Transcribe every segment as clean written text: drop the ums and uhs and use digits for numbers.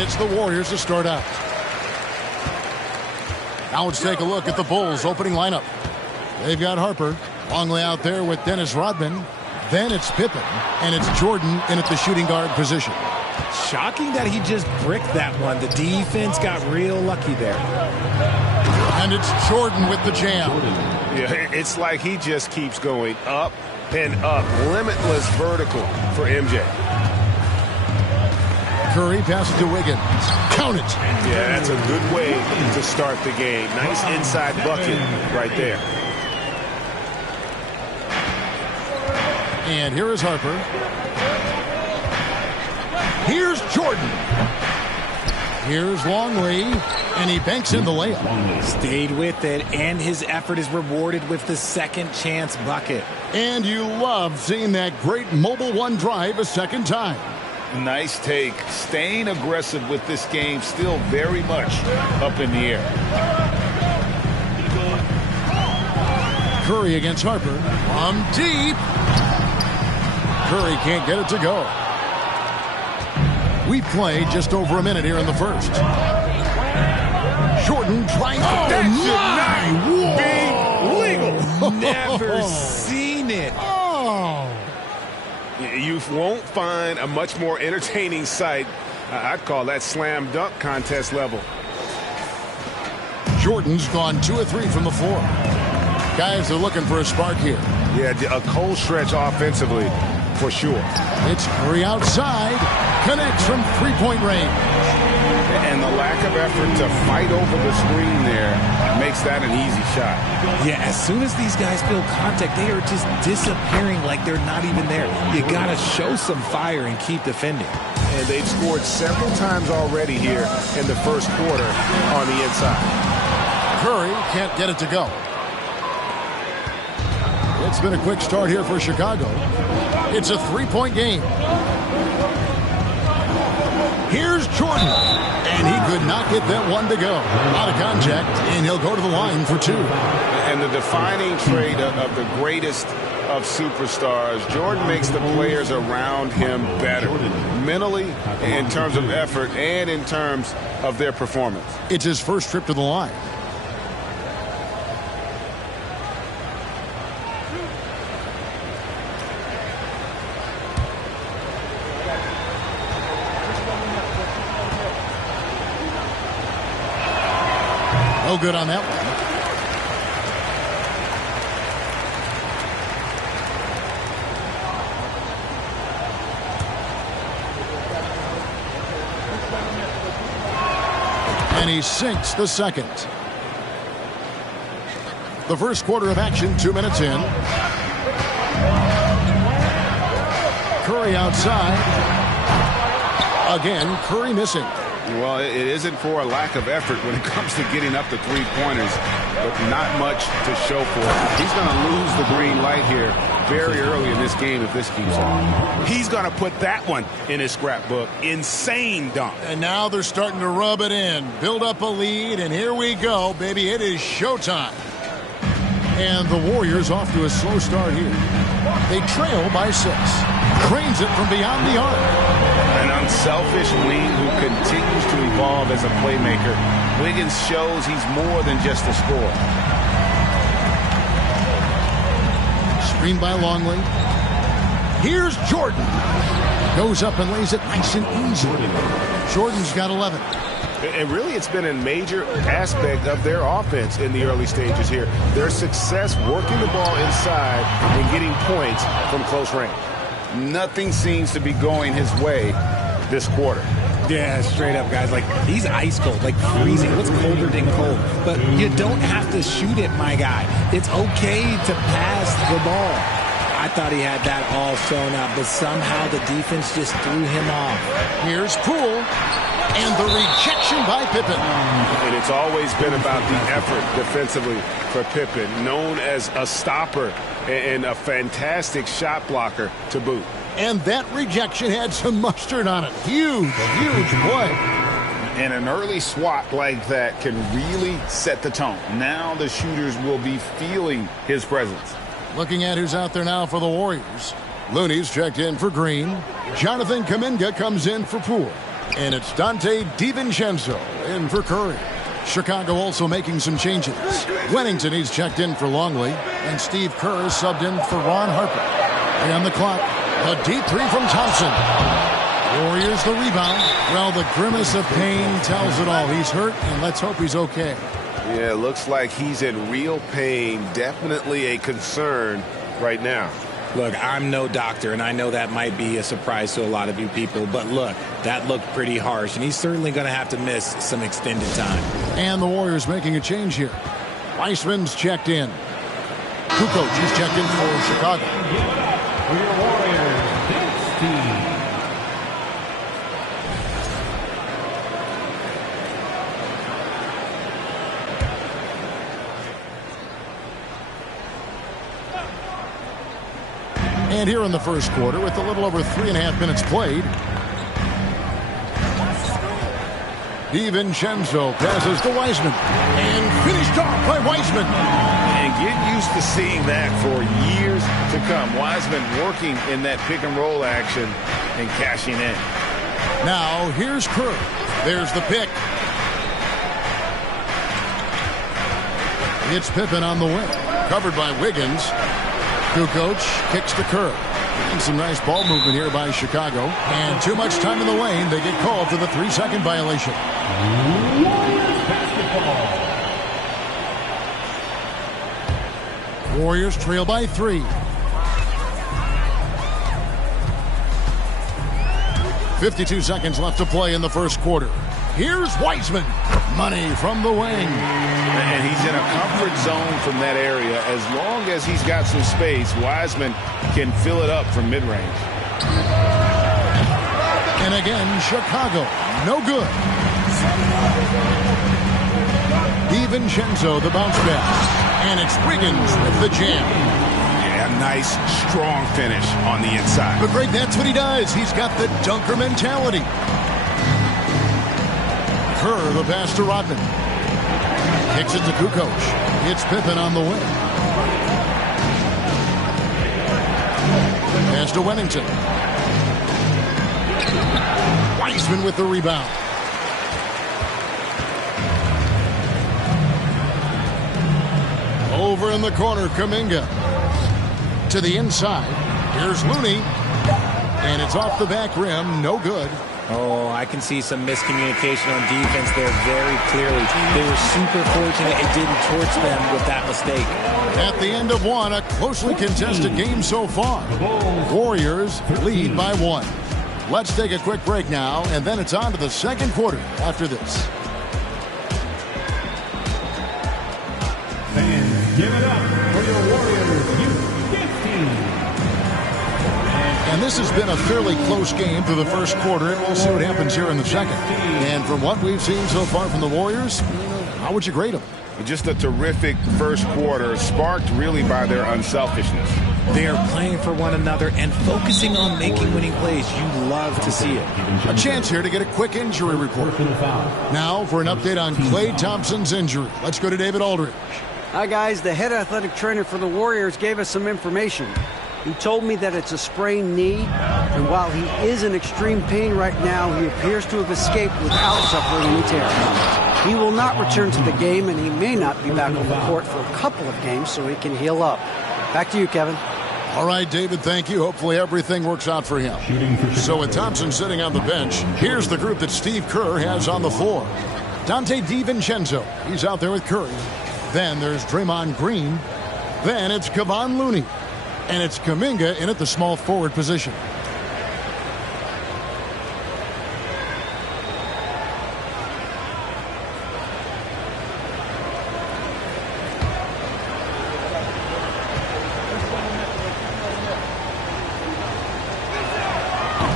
And it's the Warriors to start out. Now let's take a look at the Bulls' opening lineup. They've got Harper. Longley out there with Dennis Rodman. Then it's Pippen. And it's Jordan in at the shooting guard position. Shocking that he just bricked that one. The defense got real lucky there. And it's Jordan with the jam. Yeah, it's like he just keeps going up and up. Limitless vertical for MJ. Curry passes to Wiggins. Count it. Yeah, that's a good way to start the game. Nice inside bucket right there. And here is Harper. Here's Jordan. Here's Longley. And he banks in the layup. Stayed with it, and his effort is rewarded with the second chance bucket. And you love seeing that great mobile one drive a second time. Nice take. Staying aggressive with this game, still very much up in the air. Curry against Harper. From deep. Curry can't get it to go. We've played just over a minute here in the first. Jordan trying to... That should not be legal. Never seen it. Oh. You won't find a much more entertaining sight. I'd call that slam dunk contest level. Jordan's gone 2 of 3 from the floor. Guys are looking for a spark here. Yeah, a cold stretch offensively for sure. It's Curry outside. Connects from three-point range. And the lack of effort to fight over the screen there makes that an easy shot. Yeah, as soon as these guys feel contact, they are just disappearing like they're not even there. You got to show some fire and keep defending. And they've scored several times already here in the first quarter on the inside. Curry can't get it to go. It's been a quick start here for Chicago. It's a three-point game. Here's Jordan. And he could not get that one to go. Out of contact, and he'll go to the line for 2. And the defining trait of the greatest of superstars, Jordan makes the players around him better. Mentally, in terms of effort, and in terms of their performance. It's his first trip to the line. No good on that one. And he sinks the second. The first quarter of action, 2 minutes in. Curry outside. Again, Curry missing. Well, it isn't for a lack of effort when it comes to getting up the three-pointers, but not much to show for it. He's going to lose the green light here very early in this game if this keeps on. He's going to put that one in his scrapbook. Insane dunk. And now they're starting to rub it in, build up a lead, and here we go, baby. It is showtime. And the Warriors off to a slow start here. They trail by 6. Trains it from beyond the arc. An unselfish wing who continues to evolve as a playmaker. Wiggins shows he's more than just a scorer. Screen by Longley. Here's Jordan. Goes up and lays it nice and easy. Jordan's got 11. And really, it's been a major aspect of their offense in the early stages here. Their success working the ball inside and getting points from close range. Nothing seems to be going his way this quarter. Yeah, straight up, guys. Like, he's ice cold, like freezing. What's colder than cold? But you don't have to shoot it, my guy. It's okay to pass the ball. I thought he had that all sewn up, but somehow the defense just threw him off. Here's Poole. And the rejection by Pippen. And it's always been about the effort defensively for Pippen, known as a stopper and a fantastic shot blocker to boot. And that rejection had some mustard on it. Huge, huge play. And an early swat like that can really set the tone. Now the shooters will be feeling his presence. Looking at who's out there now for the Warriors. Looney's checked in for Green. Jonathan Kuminga comes in for Poole. And it's Dante DiVincenzo in for Curry. Chicago also making some changes. Wennington, he's checked in for Longley. And Steve Kerr is subbed in for Ron Harper. And the clock. A deep three from Thompson. Warriors the rebound. Well, the grimace of pain tells it all. He's hurt, and let's hope he's okay. Yeah, looks like he's in real pain. Definitely a concern right now. Look, I'm no doctor, and I know that might be a surprise to a lot of you people, but look, that looked pretty harsh, and he's certainly going to have to miss some extended time. And the Warriors making a change here. Weissman's checked in. Kukoc, he's checked in for Chicago. For your Warriors, this team. And here in the first quarter, with a little over 3.5 minutes played, DiVincenzo passes to Wiseman. And finished off by Wiseman. And get used to seeing that for years to come. Wiseman working in that pick and roll action and cashing in. Now, here's Kerr. There's the pick. It's Pippen on the wing. Covered by Wiggins. Kukoc kicks to Kerr. And some nice ball movement here by Chicago. And too much time in the lane. They get called for the 3-second violation. Warriors trail by 3. 52 seconds left to play in the first quarter. Here's Wiseman. Money from the wing. And he's in a comfort zone from that area. As long as he's got some space, Wiseman can fill it up from mid-range. And again, Chicago. No good. DiVincenzo, the bounce pass. And it's Wiggins with the jam. Yeah, nice, strong finish on the inside. But Greg, that's what he does. He's got the dunker mentality. Kerr, the pass to Rodman. Kicks it to Kukoc. It's Pippen on the wing. Pass to Wennington. Wiseman with the rebound. Over in the corner, Kuminga. To the inside. Here's Looney. And it's off the back rim. No good. Oh, I can see some miscommunication on defense there very clearly. They were super fortunate it didn't torch them with that mistake. At the end of one, a closely contested game so far. Warriors lead by 1. Let's take a quick break now, and then it's on to the second quarter after this. Fans, give it up for your Warriors U15. And this has been a fairly close game through the first quarter, and we'll see what happens here in the second. And from what we've seen so far from the Warriors, how would you grade them? Just a terrific first quarter, sparked really by their unselfishness. They are playing for one another and focusing on making winning plays. You love to see it. A chance here to get a quick injury report. Now for an update on Klay Thompson's injury. Let's go to David Aldridge. Hi, guys. The head athletic trainer for the Warriors gave us some information. He told me that it's a sprained knee, and while he is in extreme pain right now, he appears to have escaped without suffering any tears. He will not return to the game, and he may not be back on the court for a couple of games so he can heal up. Back to you, Kevin. All right, David, thank you. Hopefully everything works out for him. So with Thompson sitting on the bench, here's the group that Steve Kerr has on the floor. Dante DiVincenzo, he's out there with Curry. Then there's Draymond Green. Then it's Kevon Looney. And it's Kuminga in at the small forward position.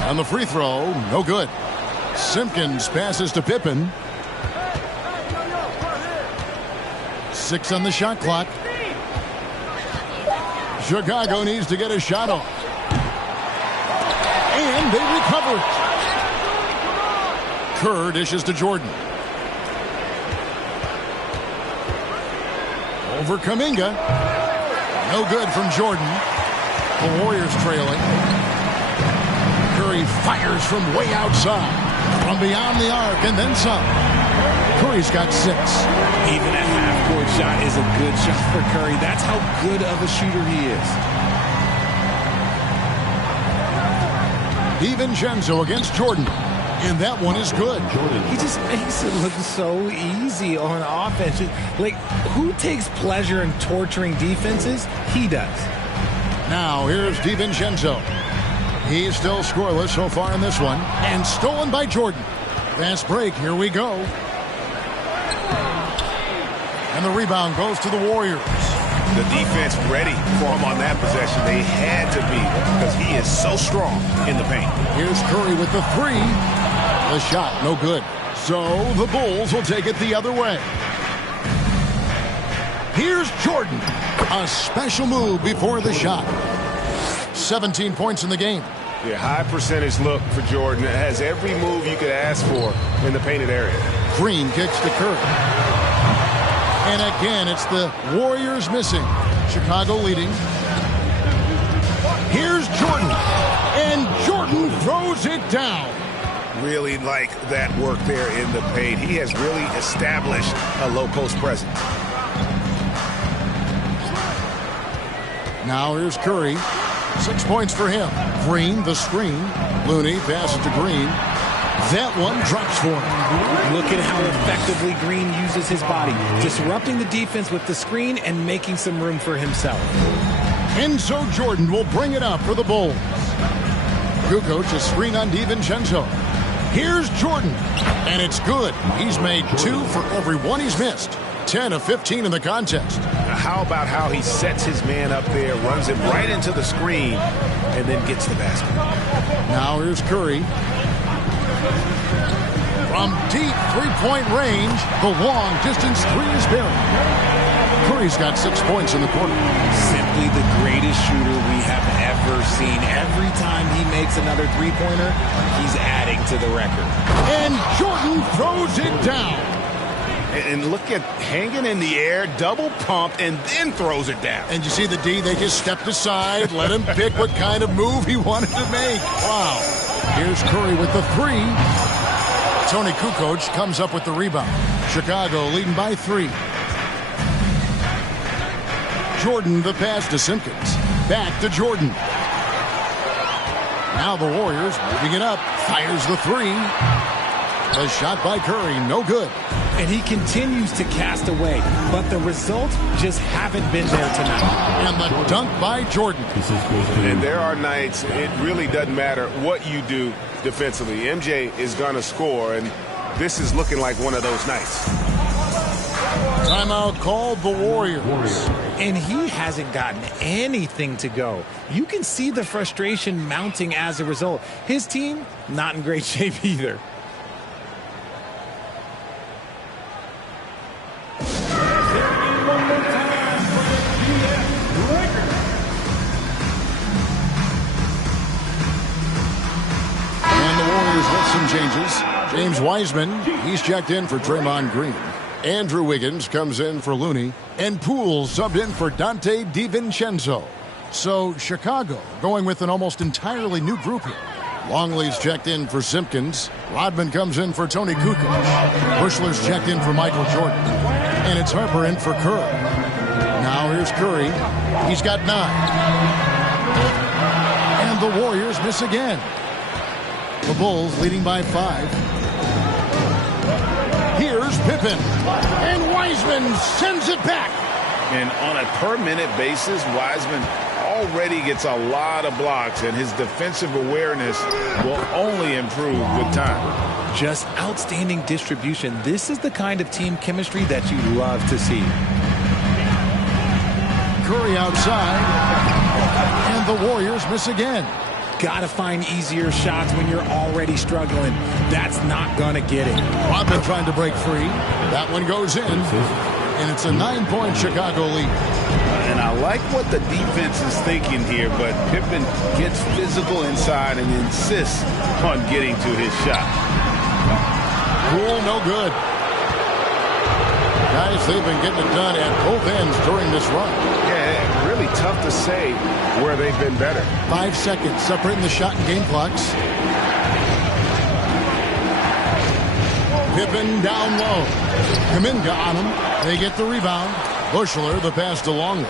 On the free throw, no good. Simpkins passes to Pippen. 6 on the shot clock. Chicago needs to get a shot off. And they recover it. Kerr dishes to Jordan. Over Kuminga. No good from Jordan. The Warriors trailing. Curry fires from way outside. from beyond the arc and then some. Curry's got 6. Even a half-court shot is a good shot for Curry. That's how good of a shooter he is. DiVincenzo against Jordan. And that one is good. He just makes it look so easy on offense. Like, who takes pleasure in torturing defenses? He does. Now, here's DiVincenzo. He's still scoreless so far in this one. And stolen by Jordan. Fast break. Here we go. And the rebound goes to the Warriors. The defense ready for him on that possession. They had to be because he is so strong in the paint. Here's Curry with the 3. The shot, no good. So the Bulls will take it the other way. Here's Jordan. A special move before the shot. 17 points in the game. Yeah, high percentage look for Jordan. It has every move you could ask for in the painted area. Green kicks to Curry. And again, it's the Warriors missing. Chicago leading. Here's Jordan. And Jordan throws it down. Really like that work there in the paint. He has really established a low post presence. Now here's Curry. 6 points for him. Green, the screen. Looney passes to Green. That one drops for him. Look at how effectively Green uses his body, disrupting the defense with the screen and making some room for himself. And so Jordan will bring it up for the Bulls. Kukoc a screen on DiVincenzo. Here's Jordan, and it's good. He's made 2 for every one he's missed. 10 of 15 in the contest. How about how he sets his man up there, runs him right into the screen, and then gets the basket. Now here's Curry. From deep three-point range, the long-distance 3 is buried. Curry's got 6 points in the quarter. Simply the greatest shooter we have ever seen. Every time he makes another three-pointer, he's adding to the record. And Jordan throws it down. And look at hanging in the air, double pump, and then throws it down. And you see the D, they just stepped aside, let him pick what kind of move he wanted to make. Wow. Here's Curry with the 3. Tony Kukoc comes up with the rebound. Chicago leading by 3. Jordan the pass to Simpkins. Back to Jordan. Now the Warriors moving it up. Fires the 3. The shot by Curry, no good. And he continues to cast away, but the results just haven't been there tonight. And the dunk by Jordan. And there are nights it really doesn't matter what you do defensively. MJ is going to score, and this is looking like one of those nights. Timeout called the Warriors. And he hasn't gotten anything to go. You can see the frustration mounting as a result. His team, not in great shape either. Some changes. James Wiseman, he's checked in for Draymond Green. Andrew Wiggins comes in for Looney. And Poole subbed in for Dante DiVincenzo. So Chicago going with an almost entirely new group here. Longley's checked in for Simpkins. Rodman comes in for Tony Kukoc. Bushler's checked in for Michael Jordan. And it's Harper in for Curry. Now here's Curry. He's got 9. And the Warriors miss again. The Bulls leading by 5. Here's Pippen. And Wiseman sends it back. And on a per-minute basis, Wiseman already gets a lot of blocks, and his defensive awareness will only improve with time. Just outstanding distribution. This is the kind of team chemistry that you love to see. Curry outside. And the Warriors miss again. Gotta find easier shots when you're already struggling. That's not gonna get it. Rodman trying to break free. That one goes in. And it's a 9-point Chicago lead. And I like what the defense is thinking here, but Pippen gets physical inside and insists on getting to his shot. Poole, no good. Guys, they've been getting it done at both ends during this run. Yeah, really tough to say where they've been better. 5 seconds separating the shot and game clocks. Pippen down low. Kuminga on him. They get the rebound. Bushler the pass to Longley.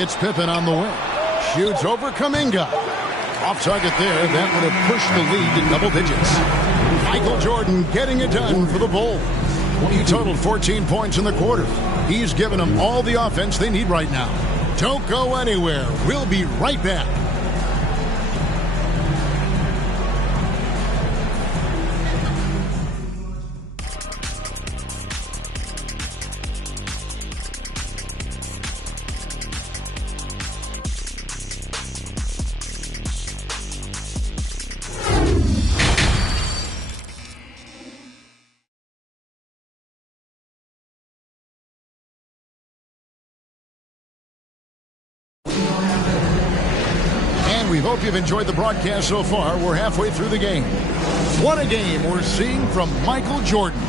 It's Pippen on the wing. Shoots over Kuminga. Off target there. That would have pushed the lead to double digits. Michael Jordan getting it done for the Bulls. He totaled 14 points in the quarter. He's given them all the offense they need right now. Don't go anywhere. We'll be right back. We hope you've enjoyed the broadcast so far. We're halfway through the game. What a game we're seeing from Michael Jordan.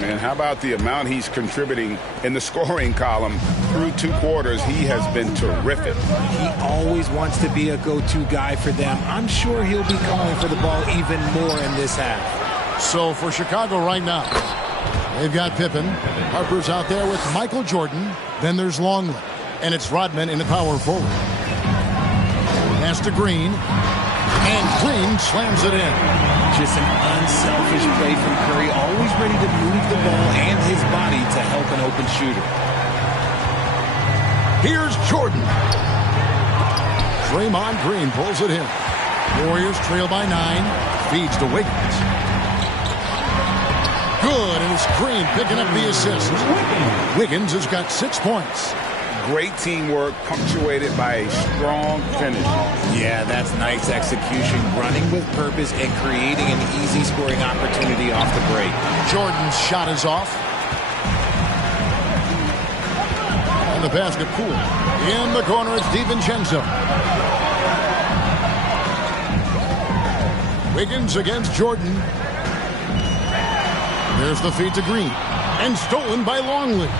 And how about the amount he's contributing in the scoring column through 2 quarters? He has been terrific. He always wants to be a go-to guy for them. I'm sure he'll be calling for the ball even more in this half. So for Chicago right now, they've got Pippen. Harper's out there with Michael Jordan. Then there's Longley. And it's Rodman in the power forward. Pass to Green, and Green slams it in. Just an unselfish play from Curry, always ready to move the ball and his body to help an open shooter. Here's Jordan. Draymond Green pulls it in. Warriors trail by 9, feeds to Wiggins. Good, and it's Green picking up the assist. Wiggins has got 6 points. Great teamwork punctuated by a strong finish. Yeah, that's nice execution, running with purpose and creating an easy scoring opportunity off the break. Jordan's shot is off. And the basket Poole. In the corner, it's DiVincenzo. Wiggins against Jordan. There's the feed to Green. And stolen by Longley.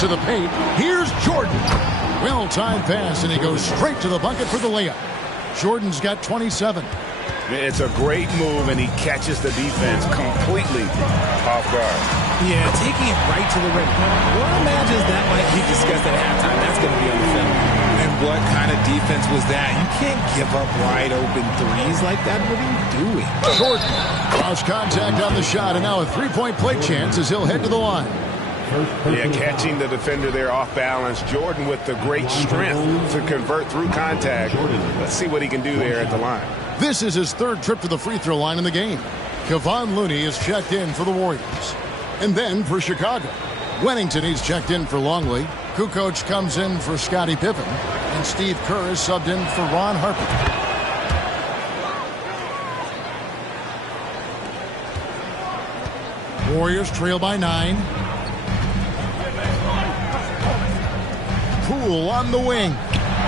To the paint. Here's Jordan. Well-timed pass, and he goes straight to the bucket for the layup. Jordan's got 27. It's a great move, and he catches the defense completely off guard. Yeah, taking it right to the rim. What imagines that might be discussed at halftime? That's going to be on the film. And what kind of defense was that? You can't give up wide open threes like that. What are you doing? Jordan lost contact on the shot, and now a three-point play chance as he'll head to the line. Yeah, catching the defender there off balance. Jordan with the great strength to convert through contact. Let's see what he can do there at the line. This is his 3rd trip to the free throw line in the game. Kevon Looney is checked in for the Warriors. And then for Chicago, Wennington is checked in for Longley. Kukoc comes in for Scottie Pippen. And Steve Kerr is subbed in for Ron Harper. Warriors trail by 9. Poole on the wing.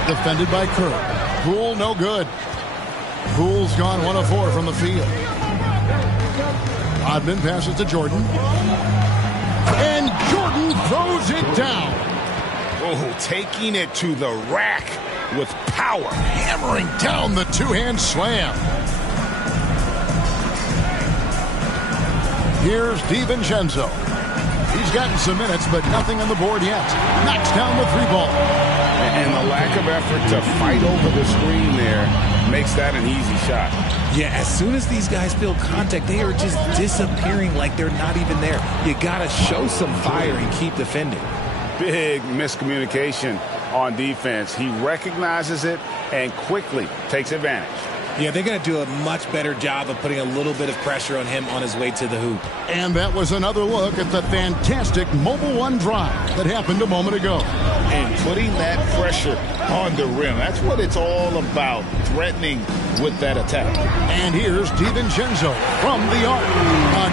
Defended by Kerr. Poole no good. Poole's gone 1 of 4 from the field. Rodman passes to Jordan. And Jordan throws it down. Oh, taking it to the rack with power. Hammering down the two-hand slam. Here's DiVincenzo. He's gotten some minutes, but nothing on the board yet. Knocks down the 3-ball. And the lack of effort to fight over the screen there makes that an easy shot. Yeah, as soon as these guys feel contact, they are just disappearing like they're not even there. You got to show some fire and keep defending. Big miscommunication on defense. He recognizes it and quickly takes advantage. Yeah, they're going to do a much better job of putting a little bit of pressure on him on his way to the hoop. And that was another look at the fantastic Mobile One drive that happened a moment ago. And putting that pressure on the rim. That's what it's all about, threatening with that attack. And here's DiVincenzo from the arc.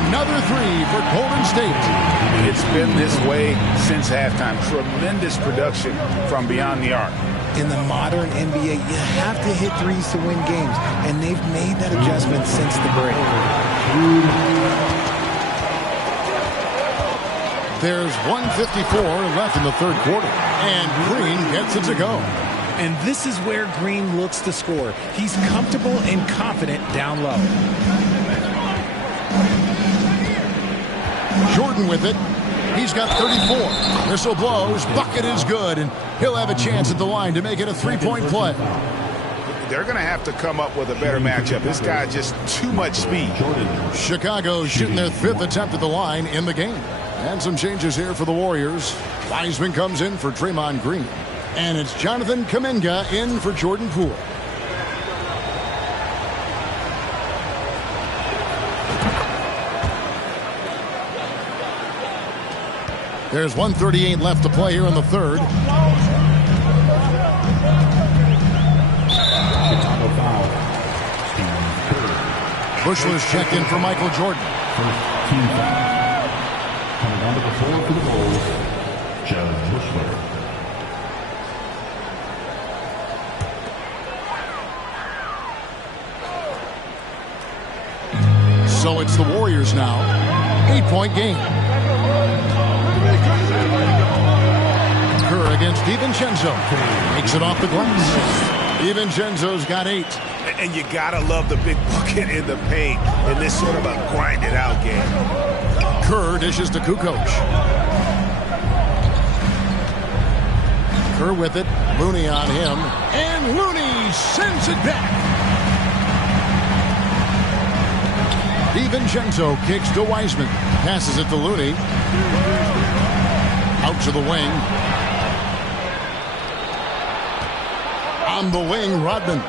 Another 3 for Golden State. It's been this way since halftime. Tremendous production from beyond the arc. In the modern NBA, you have to hit threes to win games, and they've made that adjustment since the break. There's 1:54 left in the 3rd quarter, and Green gets it to go. And this is where Green looks to score. He's comfortable and confident down low. Jordan with it. He's got 34. Whistle blows. Bucket is good, and he'll have a chance at the line to make it a three-point play. They're going to have to come up with a better matchup. This guy just too much speed. Chicago shooting their 5th attempt at the line in the game. And some changes here for the Warriors. Wiseman comes in for Draymond Green. And it's Jonathan Kuminga in for Jordan Poole. There's 1:38 left to play here in the third. Bushler's checked in for Michael Jordan. First team foul. Coming onto the floor for the Bulls, Judge Bushler. So it's the Warriors now. 8-point game. Kerr against DiVincenzo. Makes it off the glass. DiVincenzo's got 8. And you gotta love the big bucket in the paint in this sort of a grinded out game. Kerr dishes to Kukoc. Kerr with it. Looney on him. And Looney sends it back. DiVincenzo kicks to Wiseman. Passes it to Looney. Out to the wing. On the wing, Rodman.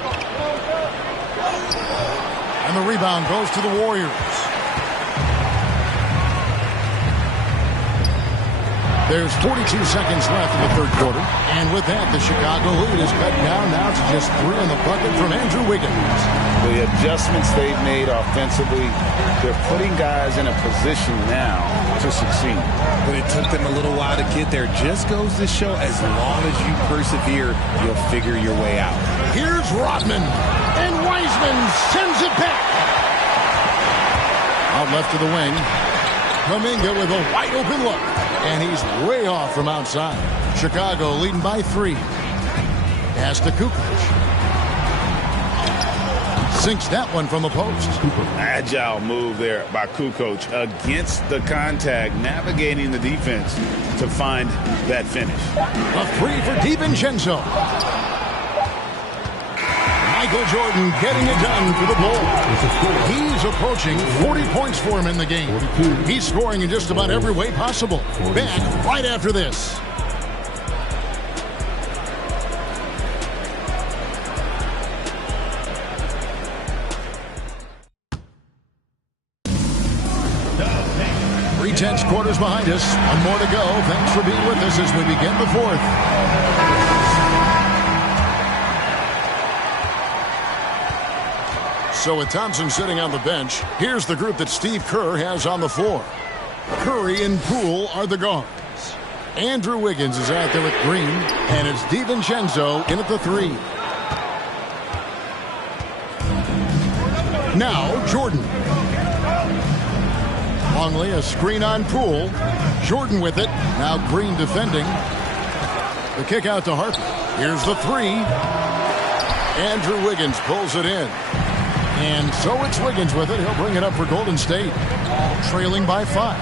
And the rebound goes to the Warriors. There's 42 seconds left in the third quarter. And with that, the Chicago lead is cut down now to just 3 in the bucket from Andrew Wiggins. The adjustments they've made offensively, they're putting guys in a position now to succeed. But it took them a little while to get there. Just goes to show as long as you persevere, you'll figure your way out. Here's Rodman. And Wiseman sends it back. Out left to the wing. Kuminga with a wide open look. And he's way off from outside. Chicago leading by 3. Pass to Kukoc. Sinks that one from the post. Agile move there by Kukoc against the contact, navigating the defense to find that finish. A 3 for DiVincenzo. Michael Jordan getting it done for the Bulls. He's approaching 40 points for him in the game. He's scoring in just about every way possible. Back right after this. Tense quarters behind us. One more to go. Thanks for being with us as we begin the fourth. So with Thompson sitting on the bench, here's the group that Steve Kerr has on the floor. Curry and Poole are the guards. Andrew Wiggins is out there with Green, and it's DiVincenzo in at the 3. Now Jordan. Longley, a screen on Poole. Jordan with it. Now Green defending. The kick out to Harper. Here's the 3. Andrew Wiggins pulls it in. And so it's Wiggins with it. He'll bring it up for Golden State. Trailing by 5.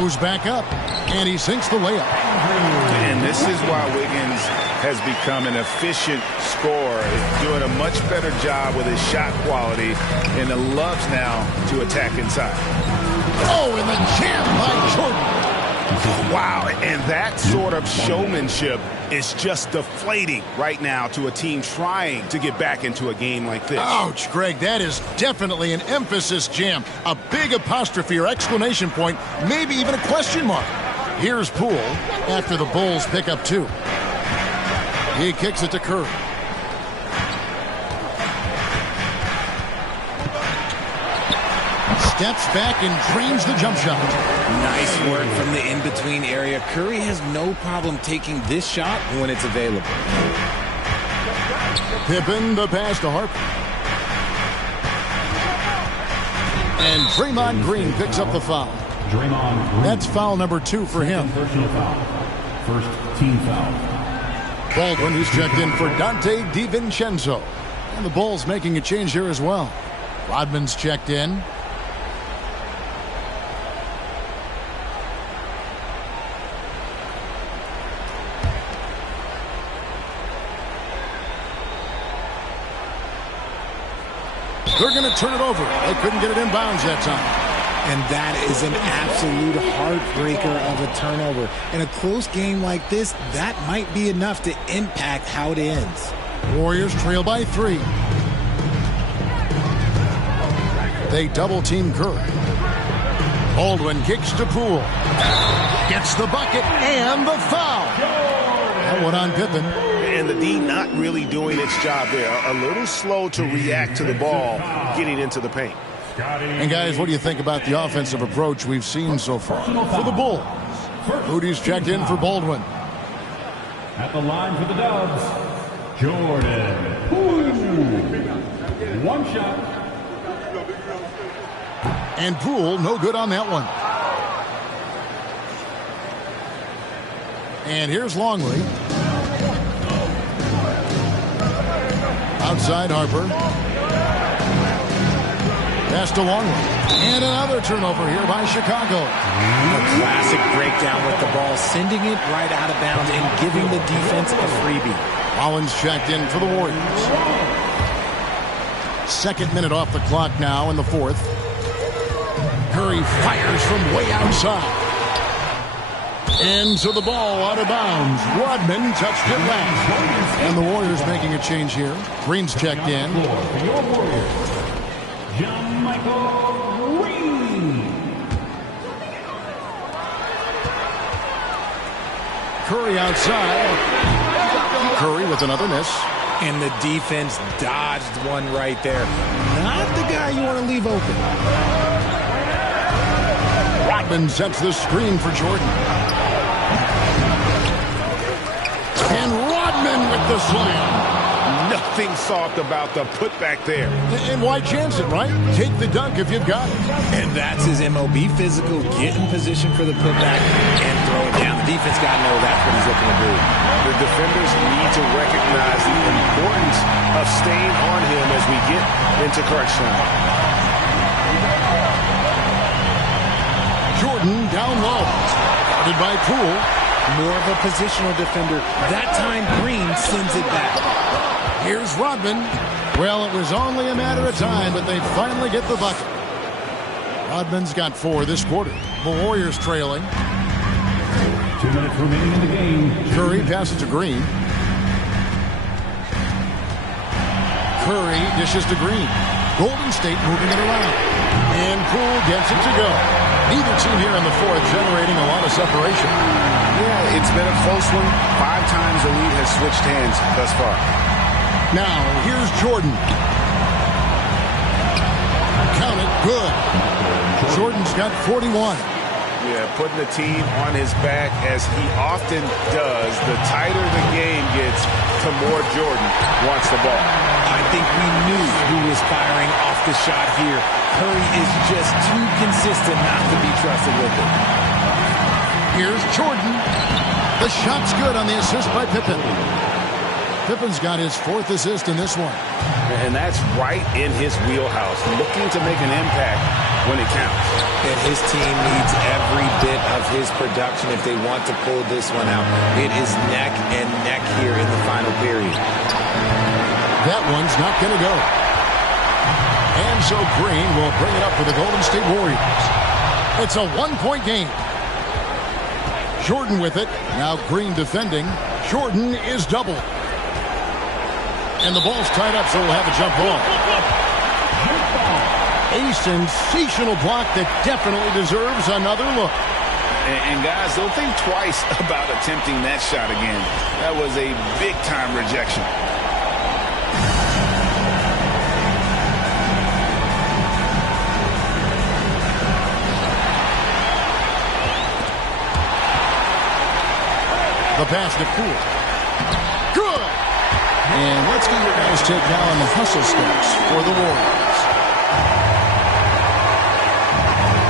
Moves back up. And he sinks the layup. And this is why Wiggins has become an efficient scorer. He's doing a much better job with his shot quality and loves now to attack inside. Oh, and the jam by Jordan. Wow, and that sort of showmanship is just deflating right now to a team trying to get back into a game like this. Ouch, Greg, that is definitely an emphasis jam. A big apostrophe or exclamation point, maybe even a question mark. Here's Poole after the Bulls pick up 2. He kicks it to Kerr. Steps back and drains the jump shot. Nice work from the in-between area. Curry has no problem taking this shot when it's available. Pippen the pass to Harper. And Draymond Green picks up the foul. Draymond Green. That's foul number 2 for him. Personal foul. First team foul. Baldwin, who's checked in for Dante DiVincenzo. And the Bulls making a change here as well. Rodman's checked in. They're going to turn it over. They couldn't get it inbounds that time. And that is an absolute heartbreaker of a turnover. In a close game like this, that might be enough to impact how it ends. Warriors trail by 3. They double-team Curry. Baldwin kicks to Poole. Gets the bucket and the foul. That one on Pippen. And the D not really doing its job there. A little slow to react to the ball getting into the paint. And guys, what do you think about the offensive approach we've seen so far for the Bulls? Rudy's checked in for Baldwin. At the line for the Dubs, Jordan Poole. One shot. And Poole, no good on that one. And here's Longley. Outside Harper. Pass to Longley. And another turnover here by Chicago. A classic breakdown with the ball, sending it right out of bounds and giving the defense a freebie. Collins checked in for the Warriors. Second minute off the clock now in the fourth. Curry fires from way outside. And so the ball out of bounds. Rodman touched it last. And the Warriors making a change here. Green's checked in. Michael Green. Curry outside. Curry with another miss. And the defense dodged one right there. Not the guy you want to leave open. Rodman sets the screen for Jordan. And Rodman with the slam. Nothing soft about the putback there. And why chance it, right? Take the dunk if you've got it. And that's his MO. Be physical, get in position for the putback, and throw it down. The defense got to know that's what he's looking to do. The defenders need to recognize the importance of staying on him as we get into correction. Jordan down low. Guarded by Poole. More of a positional defender. That time Green sends it back. Here's Rodman. Well, it was only a matter of time, but they finally get the bucket. Rodman's got 4 this quarter. The Warriors trailing. 2 minutes remaining in the game. Curry passes to Green. Curry dishes to Green. Golden State moving it around. And Poole gets it to go. Neither team here in the fourth generating a lot of separation. Yeah, it's been a close one. 5 times the lead has switched hands thus far. Now, here's Jordan. Count it. Good. Jordan's got 41. Yeah, putting the team on his back as he often does. The tighter the game gets, the more Jordan wants the ball. I think we knew who was firing off the shot here. Curry is just too consistent not to be trusted with it. Here's Jordan. The shot's good on the assist by Pippen. Pippen's got his 4th assist in this one. And that's right in his wheelhouse, looking to make an impact when it counts. And his team needs every bit of his production if they want to pull this one out. It is neck and neck here in the final period. That one's not going to go. And so Green will bring it up for the Golden State Warriors. It's a 1-point game. Jordan with it. Now Green defending. Jordan is doubled. And the ball's tied up, so we'll have a jump ball. A sensational block that definitely deserves another look. And guys, don't think twice about attempting that shot again. That was a big-time rejection. The pass to Poole. Good! And let's get your guys' take now on the hustle steps for the Warriors.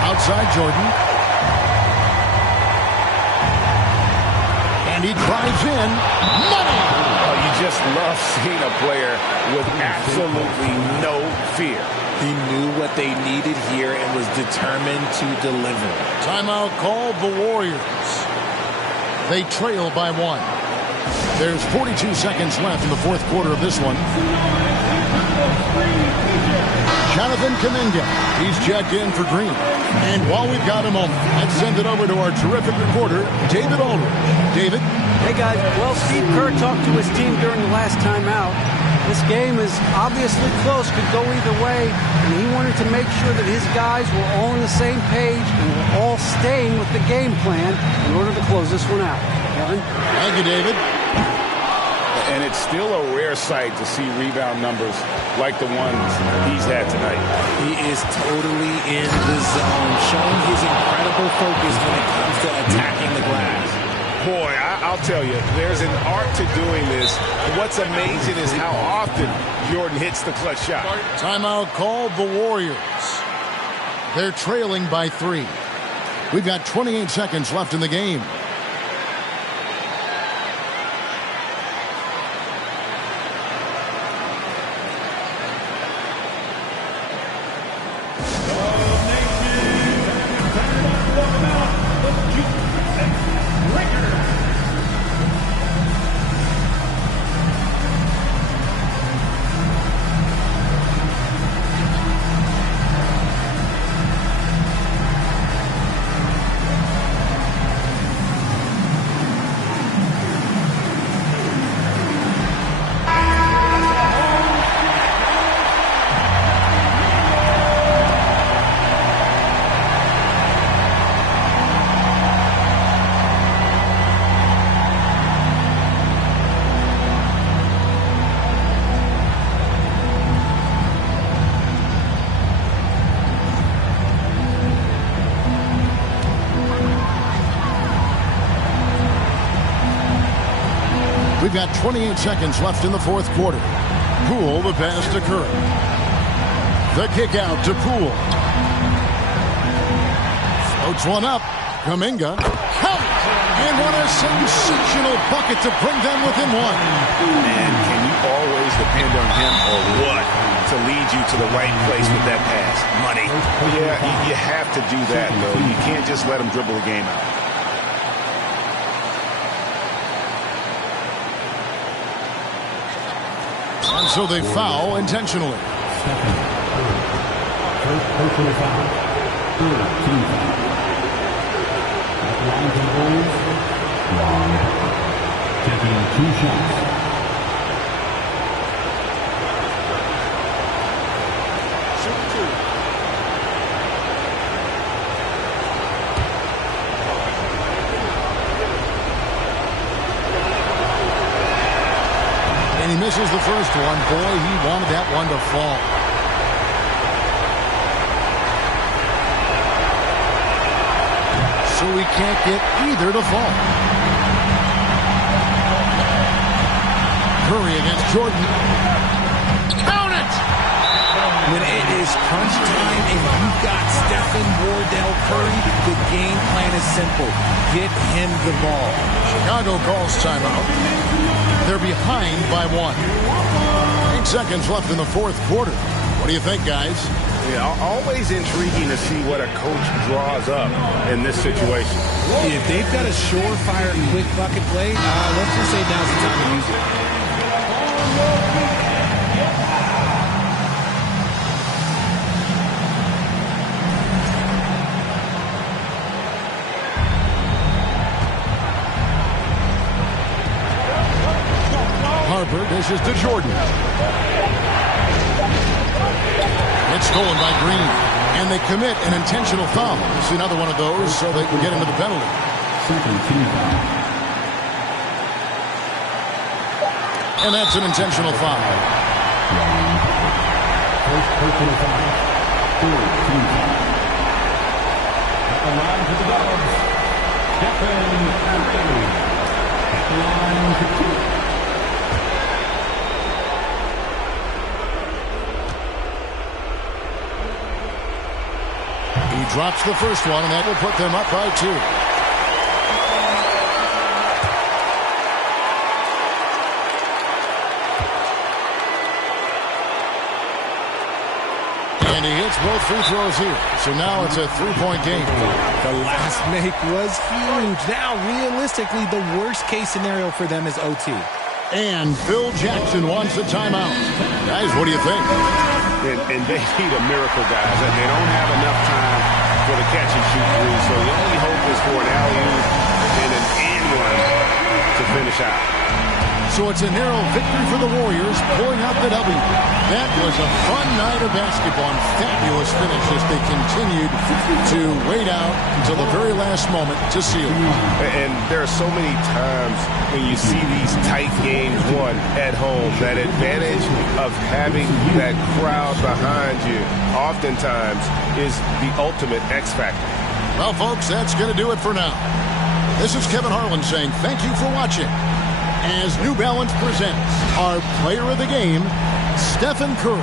Outside Jordan. And he drives in. Money! Oh, you just love seeing a player with absolutely no fear. He knew what they needed here and was determined to deliver. Timeout called the Warriors. They trail by 1. There's 42 seconds left in the fourth quarter of this one. Jonathan Kuminga. He's checked in for Green. And while we've got a moment, let's send it over to our terrific reporter, David Aldridge. David? Hey, guys. Well, Steve Kerr talked to his team during the last timeout. This game is obviously close, could go either way, and he wanted to make sure that his guys were all on the same page and were all staying with the game plan in order to close this one out. Kevin? Thank you, David. And it's still a rare sight to see rebound numbers like the ones he's had tonight. He is totally in the zone, showing his incredible focus when it comes to attacking the glass. Boy, I'll tell you, there's an art to doing this. What's amazing is how often Jordan hits the clutch shot. Timeout called the Warriors. They're trailing by 3. We've got 28 seconds left in the game. We've got 28 seconds left in the fourth quarter. Poole, the pass to Curry. The kick out to Poole. Floats one up. Kuminga. Count! And what a sensational bucket to bring them within 1. Man, can you always depend on him or what to lead you to the right place with that pass? Money. Yeah, you have to do that, though. You can't just let him dribble the game out. And so they foul intentionally. First personal foul. Third team foul. At the line for the Bulls, Long. Taking 2 shots. And he misses the first one. Boy, he wanted that one to fall. So he can't get either to fall. Curry against Jordan. Count it! When it is crunch time and you've got Stephen Wardell Curry, the game plan is simple. Get him the ball. Chicago calls timeout. They're behind by 1. 8 seconds left in the fourth quarter. What do you think, guys? Yeah, always intriguing to see what a coach draws up in this situation. If they've got a surefire quick bucket play, let's just say now's the time to use it. Harper dishes to Jordan. It's stolen by Green. And they commit an intentional foul. It's another one of those so they can get into the penalty. Second team foul. And that's an intentional foul. First personal foul. Third team foul. At the line for the Dogs, Stephen Curry. At the line for 2. He drops the first one, and that will put them up by 2. And he hits both free throws here. So now it's a three-point game. The last make was huge. Now, realistically, the worst-case scenario for them is OT. And Phil Jackson wants a timeout. Guys, what do you think? And they need a miracle, guys. They don't have enough time for the catch-and-shoot three, so the only hope is for an alley-oop and an and-one to finish out. So it's a narrow victory for the Warriors, pulling out the W. That was a fun night of basketball and fabulous finish as they continued to wait out until the very last moment to seal it. And there are so many times when you see these tight games won at home, that advantage of having that crowd behind you oftentimes is the ultimate X factor. Well, folks, that's going to do it for now. This is Kevin Harlan saying thank you for watching. As New Balance presents our player of the game, Stephen Curry.